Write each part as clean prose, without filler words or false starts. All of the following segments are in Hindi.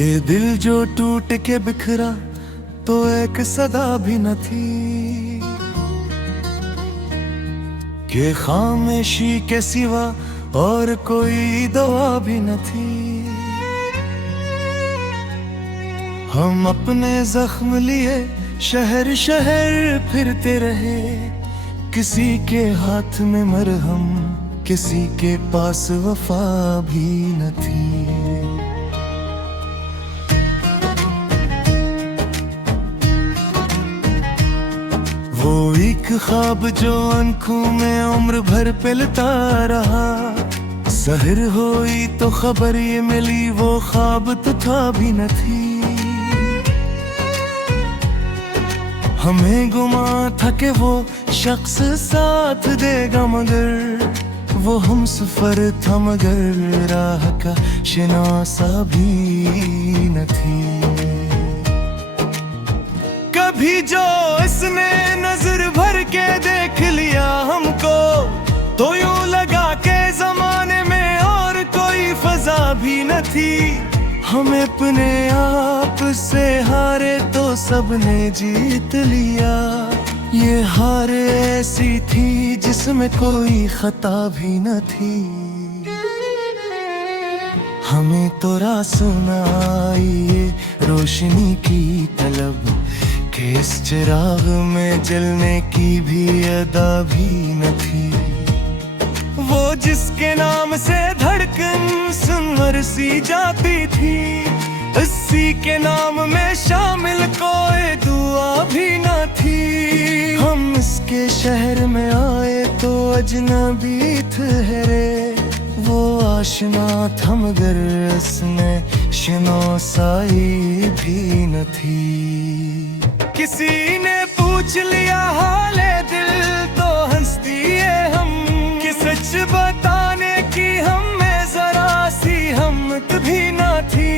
ये दिल जो टूट के बिखरा तो एक सदा भी न थी, कि खामोशी के सिवा और कोई दवा भी न थी। हम अपने जख्म लिए शहर शहर फिरते रहे, किसी के हाथ में मरहम, किसी के पास वफा भी न थी। वो एक ख्वाब जो आंखों में उम्र भर पिलता रहा, सहर हुई तो खबर ये मिली वो ख्वाब तो था भी न थी। हमें गुमा था कि वो शख्स साथ देगा, मगर वो हम सफर था, मगर राह का शिनासा भी न थी। कभी जो इसने नजर भर के देख लिया हमको, तो यूं लगा के जमाने में और कोई फजा भी न थी। हम अपने आप से हारे तो सबने जीत लिया, ये हार ऐसी थी जिसमें कोई खता भी न थी। हमें तो सुनाई ये रोशनी की तलब, कि इस चिराग में जलने की भी अदा भी न थी। वो जिसके नाम से धड़कन सुनवर सी जाती थी, उसी के नाम में शामिल कोई दुआ भी न थी। हम इसके शहर में आए तो अजनबी ठहरे, वो आशना था मगर उसने शनासाई भी न थी। किसी ने पूछ लिया हाले दिल तो हंस दिए हम, कि सच बताने की हमें जरा सी हिम्मत भी न थी।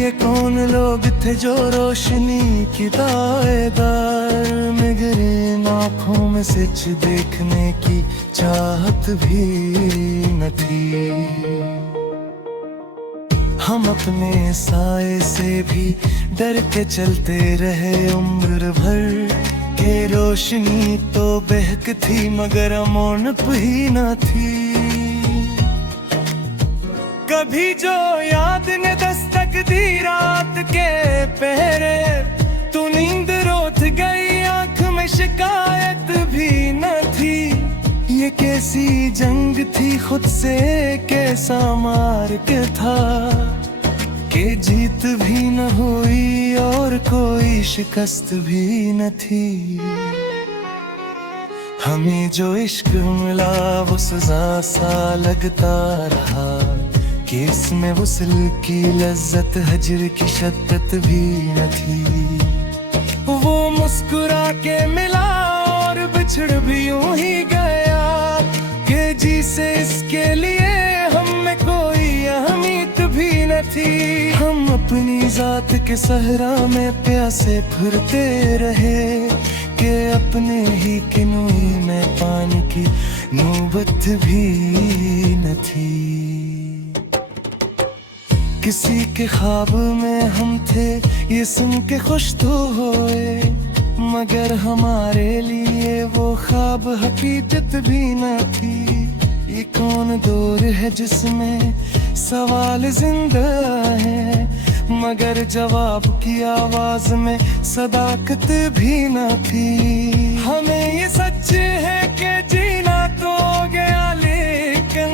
ये कौन लोग थे जो रोशनी की दाएदार में गिरे, आँखों में सच देखने की चाहत भी न थी। हम अपने साए से भी डर के चलते रहे उम्र भर, के रोशनी तो बहक थी मगर अमौनप ही न थी। कभी जो याद ने दस्तक दी रात के पहरे, तू नींद रोत गई आंख में शिकायत भी न थी। ये कैसी जंग थी खुद से कैसा मार के था, कि जीत भी न हुई और कोई शिकस्त भी न थी। हमें जो इश्क मिला वो सजा सा लगता रहा, कि इसमें वुसल की लज्जत हजर की शद्दत भी न थी। वो मुस्कुरा के मिला और बिछड़ भी यूं ही गया, कि जी से इसके लिए हमें कोई अहमियत भी न थी। हम अपनी जात के सहरा में प्यासे फिरते रहे, कि अपने ही किनुई में पानी की नौबत भी न थी। किसी के ख्वाब में हम थे ये सुन के खुश तो हुए, मगर हमारे लिए वो ख्वाब हकीकत भी न थी। ये कौन दौर है जिसमें सवाल जिंदा है, मगर जवाब की आवाज में सदाकत भी न थी। हमें ये सच है कि जीना तो गया, लेकिन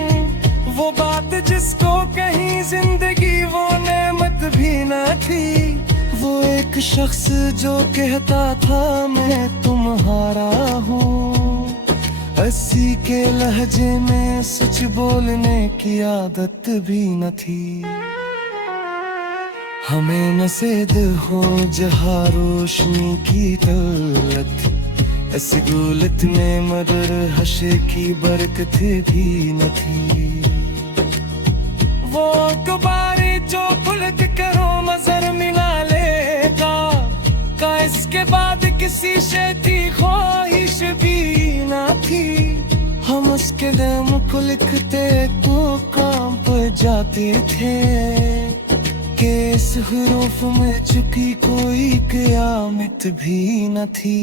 वो बात जिसको कहीं जिंदगी वो नेमत भी न थी। वो एक शख्स जो कहता था मैं तुम्हारा हूँ, हंसी के लहजे में सच बोलने की आदत भी न थी। हमें नसेद हो जहाँ रोशनी की दौलत, इस गुलत में मदर हशे की बरकत भी न थी। वो गुब्बारे जो खुलक करो मजर मिला लेगा, का इसके बाद किसी शे की ख्वाहिश भी न थी। हम उसके दम को लिखते को काम पर जाते थे, के इस हुरूफ में चुकी कोई क़यामत भी न थी।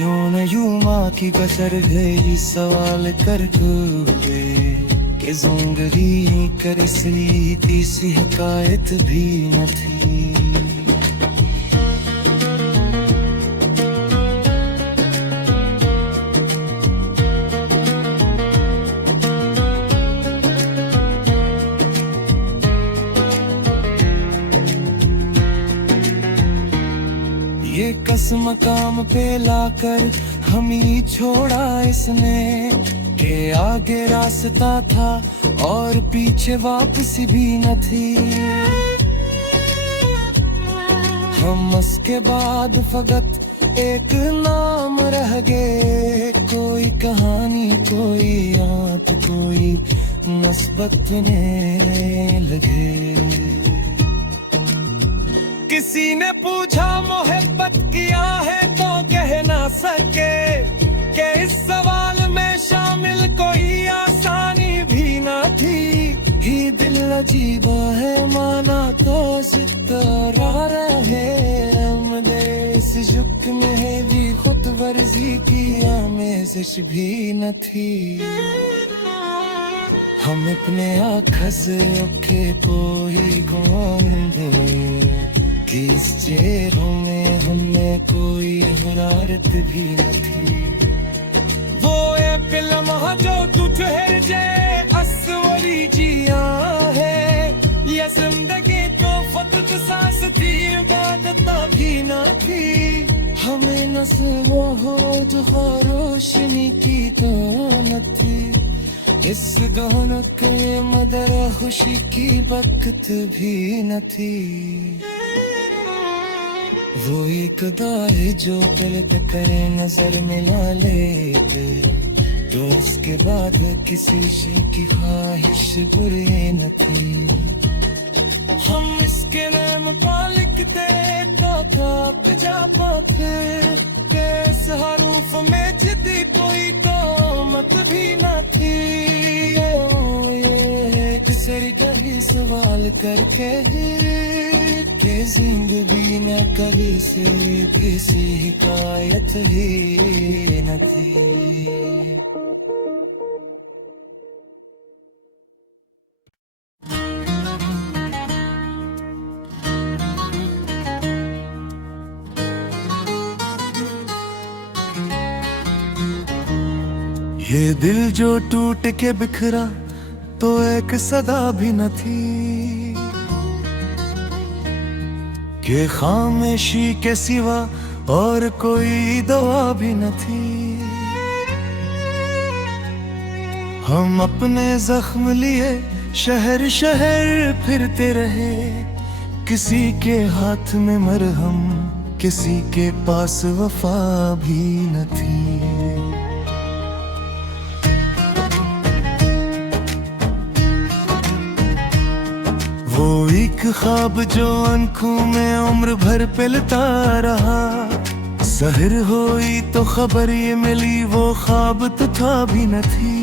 यूं न यूं माँ की गुजर गई सवाल करते हुए कि जिंदगी कर इसलिए किसी हिकायत भी न थी। ये कसम मकाम पे लाकर हम ही छोड़ा इसने के आगे रास्ता था और पीछे वापसी भी न थी। हम उसके बाद फकत एक नाम रह गए, कोई कहानी कोई याद कोई नस्बत ने लगे। किसी ने पूछा मोहब्बत किया है तो कह ना सके कि इस सवाल में शामिल कोई आसानी भी ना थी। ही दिल अजीबा है माना तो सितारा रहे हमदे इस युग में भी खुद वर्जी की आमेज़िश भी न थी। हम अपने आँख से औखे को ही गवाएंगे, इस चेहरों में हमें कोई हरारत भी न थी। वो ये फिल्म जो तू ठहर जाए असवरी जिया है, ये जिंदगी तो फकत सांस थी इबादत भी न थी। हमें नस्ल हो जो रोशनी की दौलत थी, इस गहनत के मदर खुशी की बरकत भी न थी। वो एक खुदा है जो गलत करे नजर मिला ले, तो उसके बाद किसी शे की ख्वाहिश बुरी न थी। हम इसके नाम पा लिखते तो थक जा पाते, इस हरूफ में जिद्दी कोई तो मत भी न थी। सरगही सवाल करके के जिंदगी न कभी से किसी हिकायत ही न थी। ये दिल जो टूट के बिखरा तो एक सदा भी न थी, कि खामोशी के सिवा और कोई दवा भी न थी। हम अपने जख्म लिए शहर शहर फिरते रहे, किसी के हाथ में मरहम किसी के पास वफा भी न थी। वो एक ख्वाब जो आंखों में उम्र भर पिलता रहा, सहर हुई तो खबर ये मिली वो ख्वाब तो था भी न थी।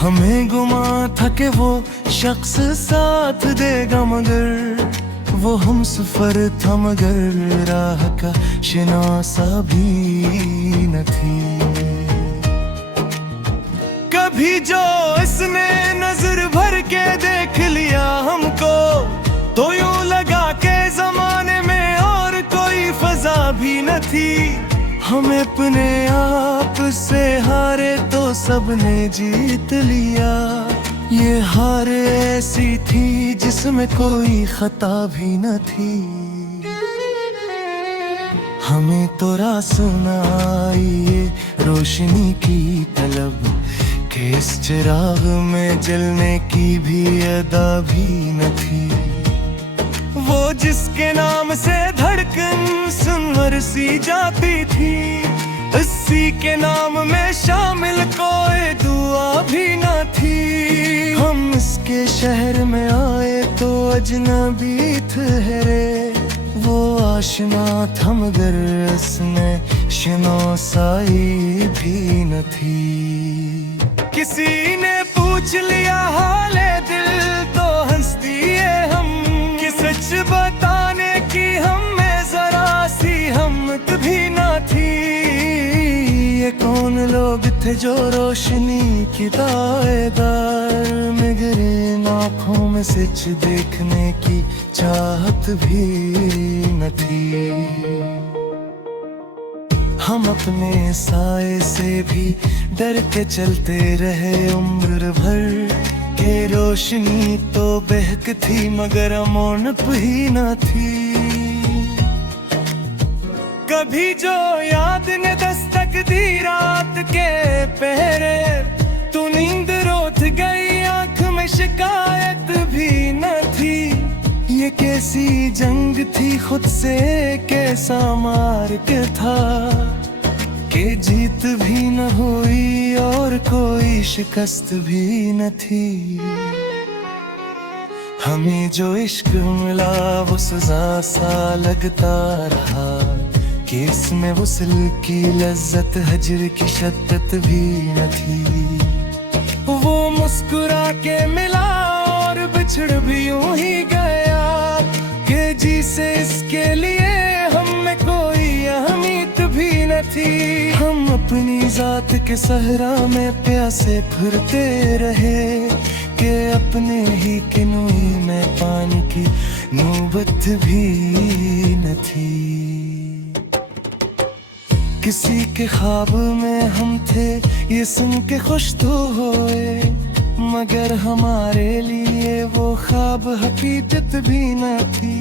हमें गुमा था कि वो शख्स साथ देगा, मगर वो हम सफर था मगर राह का शिनासा भी न थी। कभी जो इसने नजर भर के देख लिया हमको, तो यूं लगा के जमाने में और कोई फजा भी न थी। हम अपने आप से हारे तो सबने जीत लिया, ये हार ऐसी थी जिसमें कोई खता भी न थी। हमें तो रासना आई ये रोशनी की तलब, कि इस चिराग में जलने की भी अदा भी न थी। वो जिसके नाम से धड़कन सुनवर सी जाती थी, उसी के नाम में शामिल कोई दुआ भी न थी। हम इसके शहर में आए तो अजनबी ठहरे, वो आशना था मगर उसमें शनासाई भी न थी। किसी ने पूछा पूछ लिया हाले दिल तो हंस दिए हम कि सच बताने की हम में जरा सी हिम्मत भी ना थी। ये कौन लोग थे जो रोशनी की दाएदार में गिरे, आँखों में सच देखने की चाहत भी न थी। हम अपने साए से भी डर के चलते रहे उम्र भर के, रोशनी तो बहक थी मगर अमौनप ही न थी। कभी जो याद ने दस्तक दी रात के पहरे, तू नींद रोत गई आंख में शिकायत भी न थी। ये कैसी जंग थी खुद से कैसा मार के था, कि जीत भी न हुई और कोई शिकस्त भी न थी। हमें जो इश्क मिला वो सजा सा लगता रहा, कि इसमें वुसल की लज्जत हजर की शद्दत भी न थी। वो मुस्कुरा के मिला और बिछड़ भी यूं ही गया, कि जी से इसके लिए हम में कोई अहमियत भी न थी। हम अपनी जात के सहरा में प्यासे फिरते रहे, कि अपने ही किनुई में पानी की नौबत भी न थी। किसी के ख्वाब में हम थे ये सुन के खुश तो हुए, मगर हमारे लिए वो ख्वाब हकीकत भी न थी।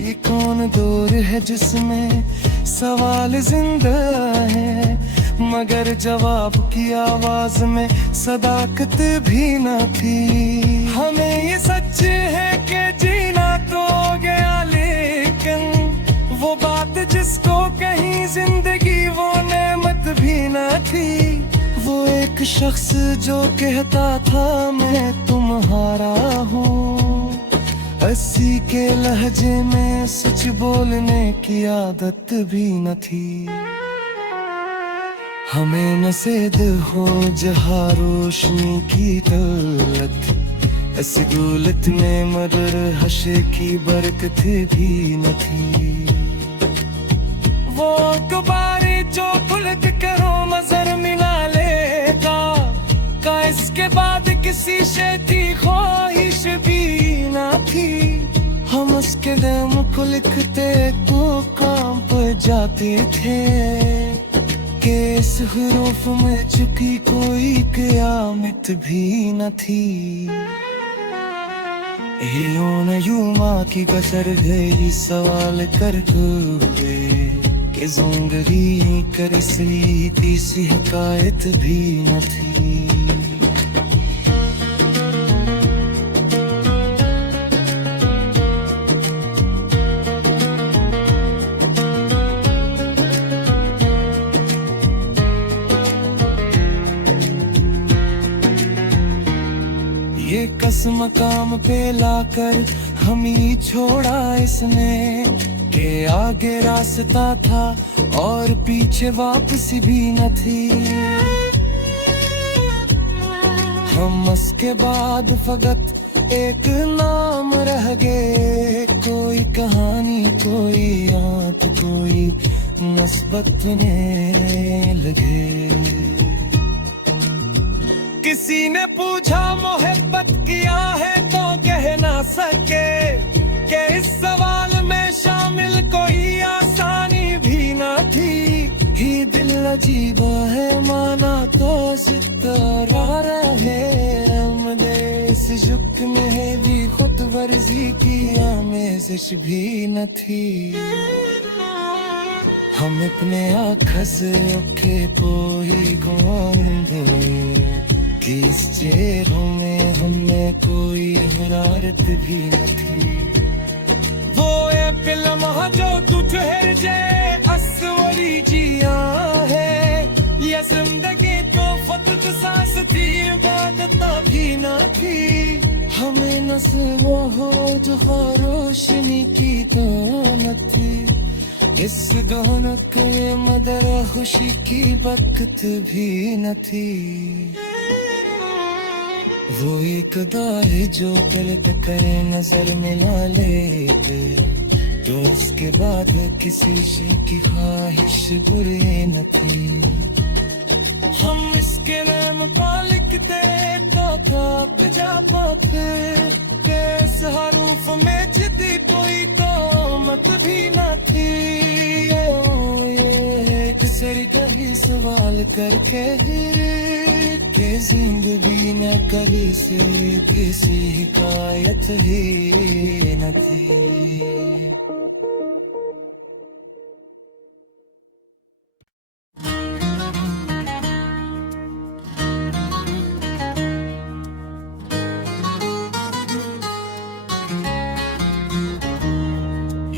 ये कौन दौर है जिसमें सवाल जिंदा है, मगर जवाब की आवाज में सदाकत भी न थी। हमें ये सच है कि जीना तो गया, लेकिन वो बात जिसको कहीं जिंदगी वो नेमत भी न थी। वो एक शख्स जो कहता था मैं तुम्हारा हूँ, 80 के लहजे में सच बोलने की आदत भी न थी। हमें नसेद हो जहाँ रोशनी की दौलत, असगुलत में मगर हशे की बरकत भी न थी। वो गुब्बारे जो खुलक करो मजर मिला लेगा, का इसके बाद किसी से थी ख्वाहिश भी न थी। हम उसके दम को लिखते को काम पर जाते थे, कि इस हुरूफ में चुकी कोई क़यामत भी न थी। यूं न यूं माँ की गुजर गई सवाल कर हुए, कि जिंदगी कर इसलिए तीसी हिकायत भी न थी। ये कसम मकाम पे लाकर हम ही छोड़ा इसने, के आगे रास्ता था और पीछे वापसी भी न थी। हम उसके बाद फकत एक नाम रह गए, कोई कहानी कोई याद कोई नस्बत ने लगे। किसी ने पूछा मोहब्बत किया है तो कह ना सके, कि इस सवाल में शामिल कोई आसानी भी ना थी। ही दिल अजीब है माना तो सितारा रहे, इस जुक में भी खुद वर्जी की आमेज़िश भी न थी। हम अपने आखज औखे कोई गोंगे, इस चेहरों में हमें कोई हरारत भी न थी। वो ये फिल्म जो तू ठहर जाए असवरी जिया है, ये जिंदगी तो फकत सांस थी इबादत भी न थी। हमें नस्ल हो जो रोशनी की दौलत थी, इस गहनत में मदर खुशी की बरकत भी न थी। वो एक अदा है जो गलत करे नजर मिला लेते, तो उसके बाद किसी शे की ख्वाहिश बुरी न थी। हम इसके नाम पा लिखते तो काप जा पाते, इस हरूफ में जिद्दी कोई तो मत भी न थी। ये सरगही सवाल करके के जिंदगी न कभी सी किसी हिकायत ही न थी।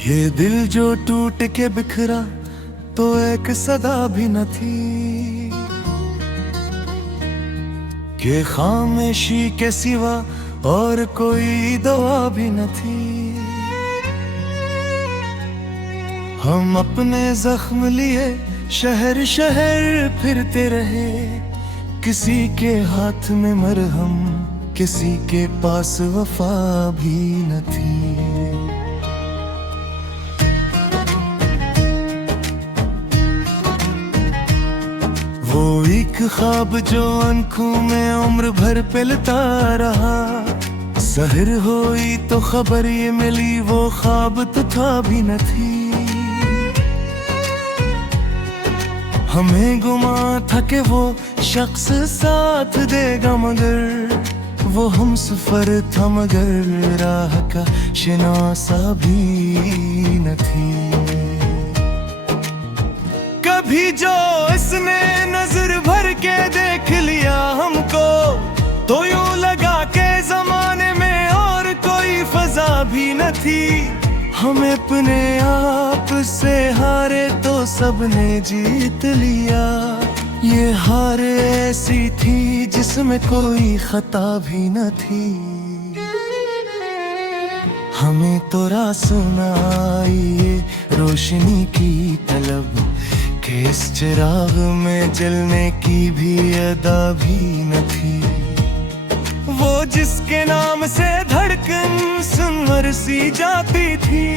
ये दिल जो टूट के बिखरा तो एक सदा भी न थी, कि खामोशी के सिवा और कोई दवा भी न थी। हम अपने जख्म लिए शहर शहर फिरते रहे, किसी के हाथ में मरहम किसी के पास वफा भी न थी। वो एक ख्वाब जो आंखों में उम्र भर पिलता रहा, सहर हुई तो खबर ये मिली वो ख्वाब तो था भी न थी। हमें गुमा था कि वो शख्स साथ देगा, मगर वो हम सफर था मगर राह का शिनासा भी न थी। कभी जो इसने नजर भर के देख लिया हमको, तो यूं लगा के जमाने में और कोई फजा भी न थी। हम अपने आप से हारे तो सबने जीत लिया, ये हार ऐसी थी जिसमें कोई खता भी न थी। हमें तो सुनाई ये रोशनी की तलब, कि इस चिराग में जलने की भी अदा भी न थी। वो जिसके नाम से धड़कन सुनवर सी जाती थी,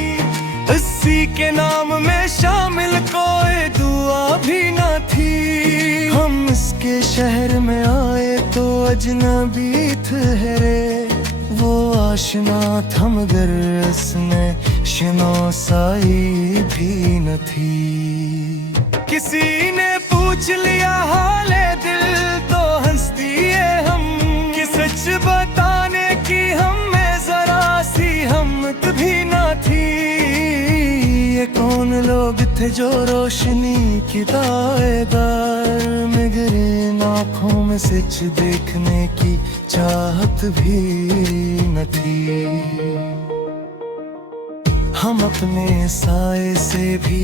उसी के नाम में शामिल कोई दुआ भी न थी। हम इसके शहर में आए तो अजनबी ठहरे, वो आशना था मगर उसने शनासाई भी न थी। किसी ने पूछ लिया हाले दिल तो हंस दिए हम, कि सच बताने की हमें जरा सी हिम्मत भी न थी। ये कौन लोग थे जो रोशनी की दाएदार में गिरे, आँखों में सच देखने की चाहत भी न थी। हम अपने साए से भी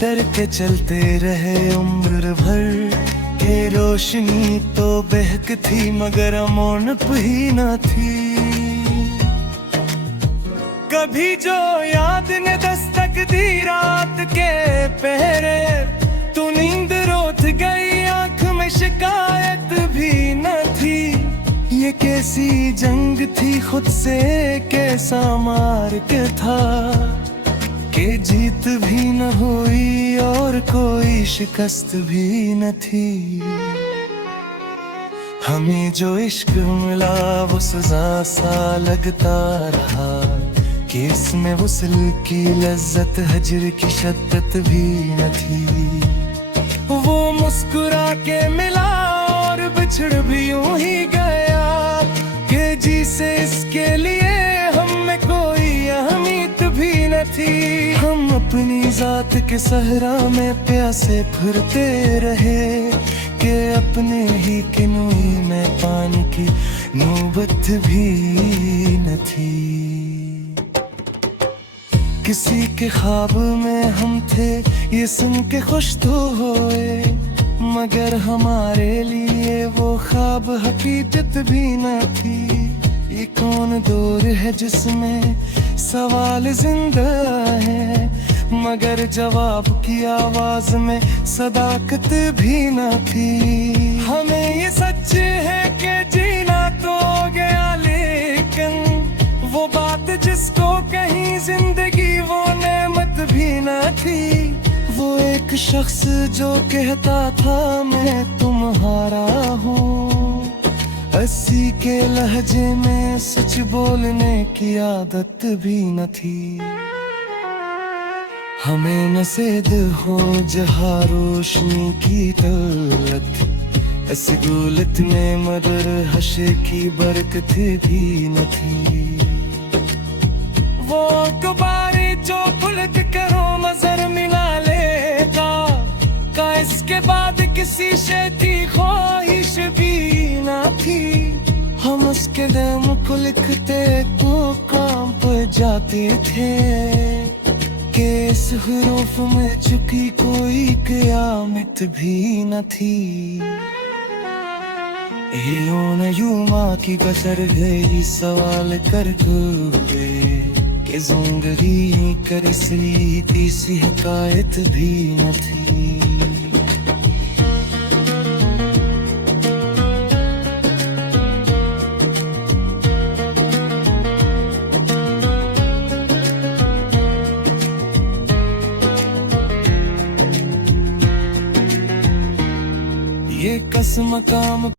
डर के चलते रहे उम्र भर, के रोशनी तो बहक थी मगर अमौनप ही न थी। कभी जो याद ने दस्तक दी रात के पहरे, तू नींद रोत गई आंख में शिकायत भी न थी। ये कैसी जंग थी खुद से कैसा मार के था, कि जीत भी न हुई और कोई शिकस्त भी न थी। हमें जो इश्क मिला वो सजा सा लगता रहा, कि इसमें वुसल की लज्जत हजर की शद्दत भी न थी। वो मुस्कुरा के मिला और बिछड़ भी यूं ही गया, कि जी से इसके लिए हमें कोई अहमियत भी न थी। हम अपनी जात के सहरा में प्यासे फिरते रहे, कि अपने ही किनुई में पानी की नौबत भी न थी। किसी के ख्वाब में हम थे ये सुन के खुश तो हुए, मगर हमारे लिए वो ख्वाब हकीकत भी न थी। ये कौन दौर है जिसमें सवाल जिंदा है, मगर जवाब की आवाज में सदाकत भी न थी। हमें ये सच है कि जीना तो दोस्त जिसको कहीं जिंदगी वो नेमत भी न थी, वो एक शख्स जो कहता था मैं तुम्हारा हूँ। 80 के लहजे में सच बोलने की आदत भी न थी। हमें नसेद हो जहाँ रोशनी की दौलत, असगुलत में मगर हशे की बरकत भी न थी। वो गुब्बारे जो फुलक करो नजर मिला लेगा, का इसके बाद किसी से थी ख्वाहिश भी न थी। हम उसके दम को लिखते तो कांप जाते थे, कि इस हुरूफ में चुकी कोई क़यामत भी न थी। यूं की गजर गई सवाल कर दूंगे कि जिंदगी कर इसलिए किसी हिकायत भी न थी। ये कसम काम